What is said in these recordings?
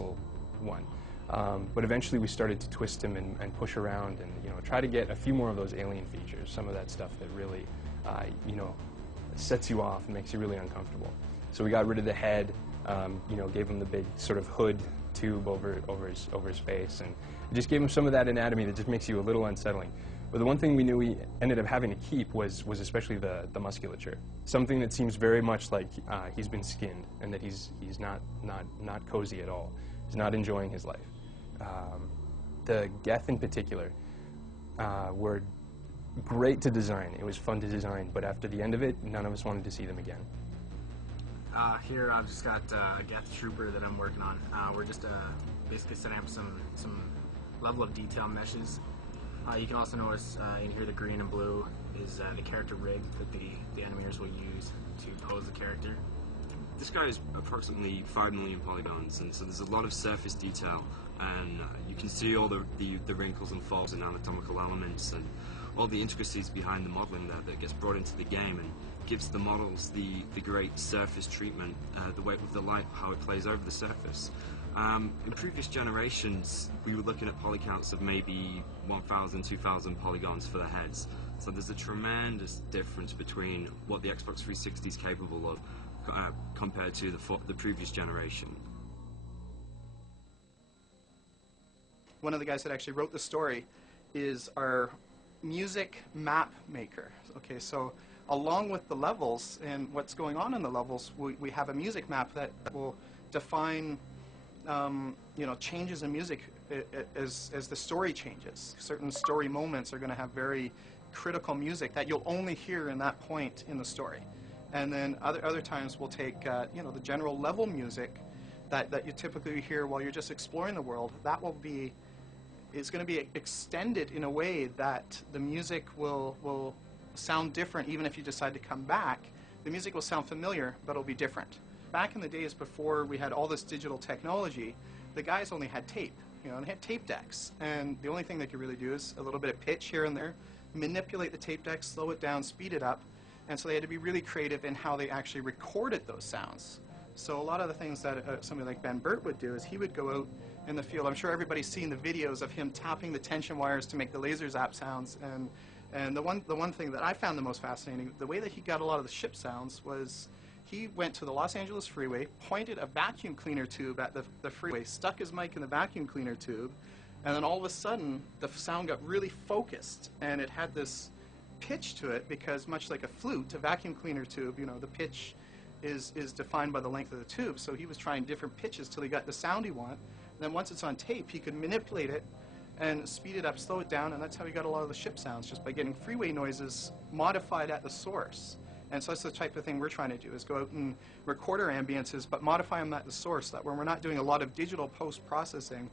muscle one. But eventually we started to twist him and push around and, you know, try to get a few more of those alien features, some of that stuff that really, you know, sets you off and makes you really uncomfortable. So we got rid of the head, you know, gave him the big sort of hood tube over his face, and just gave him some of that anatomy that just makes you a little unsettling. But the one thing we knew we ended up having to keep was especially the musculature. Something that seems very much like he's been skinned, and that he's not cozy at all. He's not enjoying his life. The Geth in particular were great to design. It was fun to design, but after the end of it, none of us wanted to see them again. Here I've just got a Geth Trooper that I'm working on. We're just basically setting up some level of detail meshes. You can also notice in here the green and blue is the character rig that the animators will use to pose the character. This guy is approximately 5 million polygons, and so there's a lot of surface detail, and you can see all the wrinkles and folds and anatomical elements and all the intricacies behind the modeling there that gets brought into the game and gives the models the great surface treatment, the weight of the light, how it plays over the surface. In previous generations, we were looking at poly counts of maybe 1,000, 2,000 polygons for the heads. So there's a tremendous difference between what the Xbox 360 is capable of compared to the previous generation. One of the guys that actually wrote the story is our music map maker. Okay, so along with the levels and what's going on in the levels, we have a music map that will define you know, changes in music as the story changes. Certain story moments are going to have very critical music that you'll only hear in that point in the story. And then other times we'll take you know, the general level music that you typically hear while you're just exploring the world. That will be, it's going to be extended in a way that the music will sound different even if you decide to come back. The music will sound familiar, but it'll be different. Back in the days before we had all this digital technology, the guys only had tape. You know, and they had tape decks, and the only thing they could really do is a little bit of pitch here and there, manipulate the tape deck, slow it down, speed it up, and so they had to be really creative in how they actually recorded those sounds. So a lot of the things that somebody like Ben Burtt would do is he would go out in the field. I'm sure everybody's seen the videos of him tapping the tension wires to make the laser zap sounds, and the one thing that I found the most fascinating, the way that he got a lot of the ship sounds was he went to the Los Angeles freeway, pointed a vacuum cleaner tube at the freeway, stuck his mic in the vacuum cleaner tube, and then all of a sudden the sound got really focused, and it had this pitch to it because much like a flute, a vacuum cleaner tube, you know, the pitch is defined by the length of the tube. So he was trying different pitches till he got the sound he wanted. And then once it's on tape, he could manipulate it and speed it up, slow it down, and that's how he got a lot of the ship sounds, just by getting freeway noises modified at the source. And so that's the type of thing we're trying to do, is go out and record our ambiences, but modify them at the source, so that when we're not doing a lot of digital post-processing,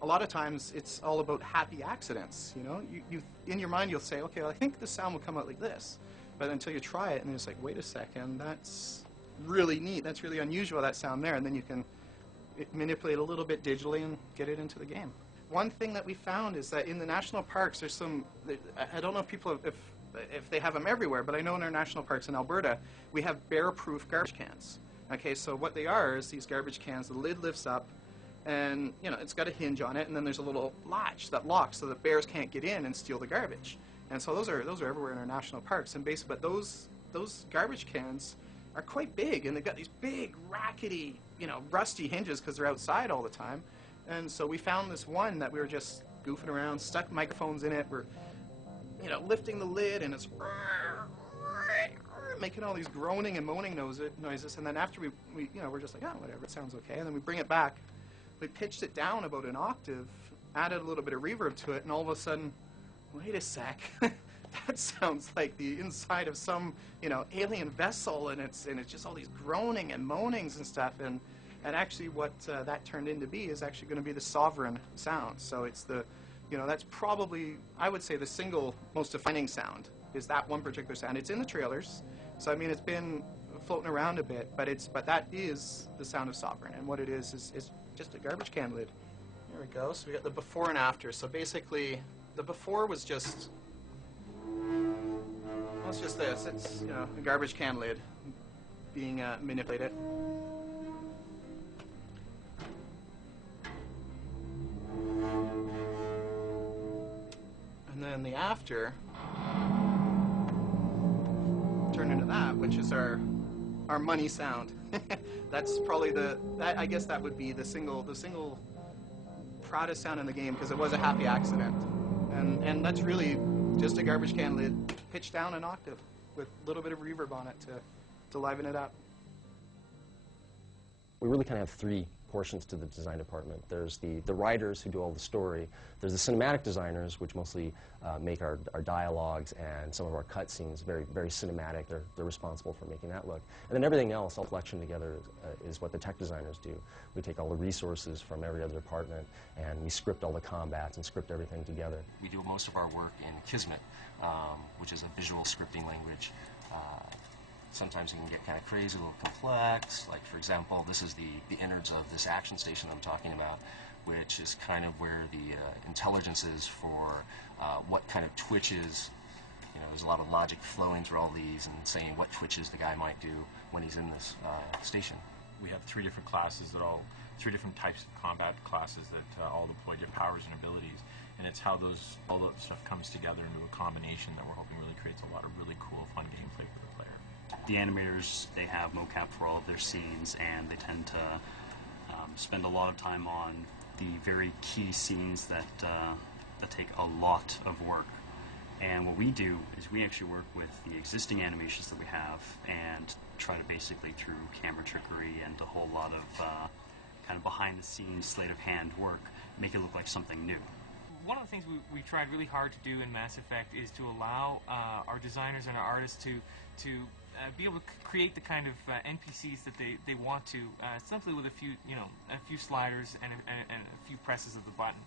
a lot of times it's all about happy accidents. You know, you in your mind you'll say, okay, well, I think the sound will come out like this, but until you try it, and it's like, wait a second, that's really neat, that's really unusual, that sound there, and then you can manipulate a little bit digitally and get it into the game. One thing that we found is that in the national parks, there's some, I don't know if people, if they have them everywhere, but I know in our national parks in Alberta, we have bear-proof garbage cans. Okay, so what they are is these garbage cans, the lid lifts up, and you know, it's got a hinge on it, and then there's a little latch that locks so that bears can't get in and steal the garbage. And so those are everywhere in our national parks. And basically, but those garbage cans are quite big, and they've got these big, rackety, you know, rusty hinges because they're outside all the time. And so we found this one that we were just goofing around, stuck microphones in it. We're, you know, lifting the lid, and it's making all these groaning and moaning noises. And then after we you know, we're just like, oh, whatever, it sounds okay. And then we bring it back. We pitched it down about an octave, added a little bit of reverb to it, and all of a sudden, wait a sec, that sounds like the inside of some, you know, alien vessel, and it's just all these groaning and moanings and stuff. And actually, what that turned into be is actually going to be the Sovereign sound. So it's the, you know, that's probably, I would say, the single most defining sound is that one particular sound. It's in the trailers, so I mean, it's been floating around a bit, but that is the sound of Sovereign, and what it is just a garbage can lid. There we go. So we got the before and after. So basically, the before was just, well, it's just this. It's, you know, a garbage can lid being manipulated. then the after turn into that, which is our money sound. That's probably I guess that would be the single proudest sound in the game, because it was a happy accident. And that's really just a garbage can lid pitched down an octave with a little bit of reverb on it to liven it up. We really kind of have three portions to the design department. There's the writers who do all the story. There's the cinematic designers, which mostly make our dialogues and some of our cutscenes very, very cinematic. They're responsible for making that look. And then everything else, all collection together, is what the tech designers do. We take all the resources from every other department, and we script all the combats and script everything together. We do most of our work in Kismet, which is a visual scripting language. Sometimes it can get kind of crazy, a little complex. Like, for example, this is the innards of this action station I'm talking about, which is kind of where the intelligence is for what kind of twitches. You know, there's a lot of logic flowing through all these and saying what twitches the guy might do when he's in this station. We have three different classes three different types of combat classes that all deploy different powers and abilities. And it's how all that stuff comes together into a combination that we're hoping really creates a lot of really cool, fun gameplay for the player. The animators, they have mocap for all of their scenes, and they tend to spend a lot of time on the very key scenes that take a lot of work. And what we do is we actually work with the existing animations that we have and try to basically, through camera trickery and a whole lot of kind of behind-the-scenes sleight-of-hand work, make it look like something new. One of the things we tried really hard to do in Mass Effect is to allow our designers and our artists to be able to create the kind of NPCs that they want to, simply with a few sliders and a few presses of the button.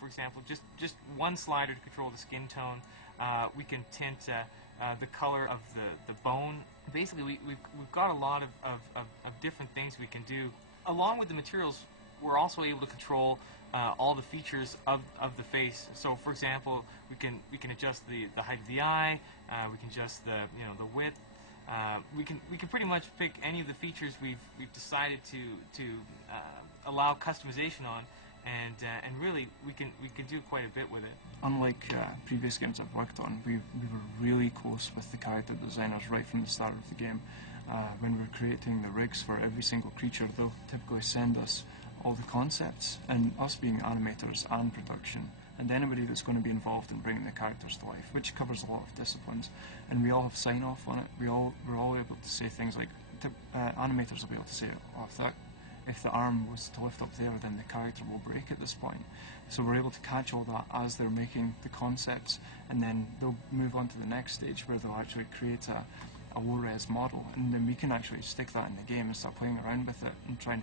For example, just one slider to control the skin tone. We can tint the color of the bone. Basically, we've got a lot of different things we can do. Along with the materials, we're also able to control all the features of the face. So, for example, we can adjust the height of the eye. We can adjust the width. We can pretty much pick any of the features we've decided to allow customization on, and really we can do quite a bit with it. Unlike previous games I've worked on, we were really close with the character designers right from the start of the game. When we were creating the rigs for every single creature, they'll typically send us all the concepts, and us being animators and production, and anybody that's going to be involved in bringing the characters to life, which covers a lot of disciplines, and we all have sign-off on it. We're all able to say things like, animators will be able to say, oh, if the arm was to lift up there, then the character will break at this point. So we're able to catch all that as they're making the concepts, and then they'll move on to the next stage where they'll actually create a low-res model, and then we can actually stick that in the game and start playing around with it and try and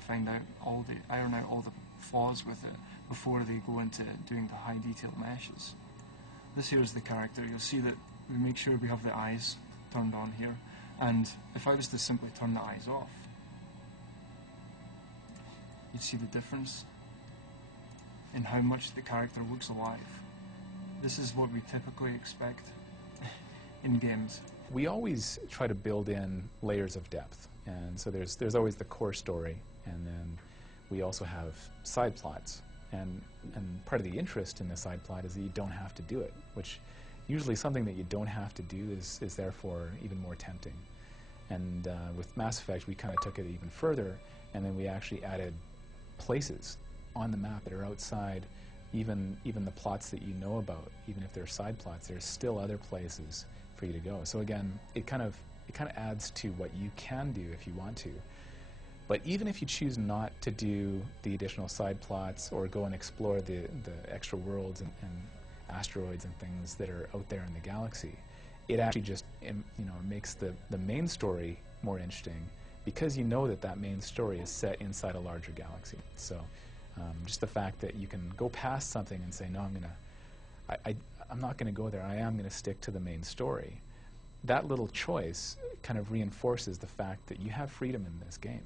iron out all the flaws with it before they go into doing the high detail meshes. This here is the character. You'll see that we make sure we have the eyes turned on here, and if I was to simply turn the eyes off, you'd see the difference in how much the character looks alive. This is what we typically expect in games. We always try to build in layers of depth, and so there's always the core story, and then we also have side plots, and part of the interest in the side plot is that you don't have to do it, which usually something that you don't have to do is therefore even more tempting. And with Mass Effect, we kind of took it even further, and then we actually added places on the map that are outside even the plots that you know about. Even if they're side plots, there's still other places for you to go. So again, it kind of adds to what you can do if you want to. But even if you choose not to do the additional side plots or go and explore the extra worlds and asteroids and things that are out there in the galaxy, it actually just makes the main story more interesting, because you know that main story is set inside a larger galaxy. So just the fact that you can go past something and say, no, I'm not going to go there. I am going to stick to the main story. That little choice kind of reinforces the fact that you have freedom in this game.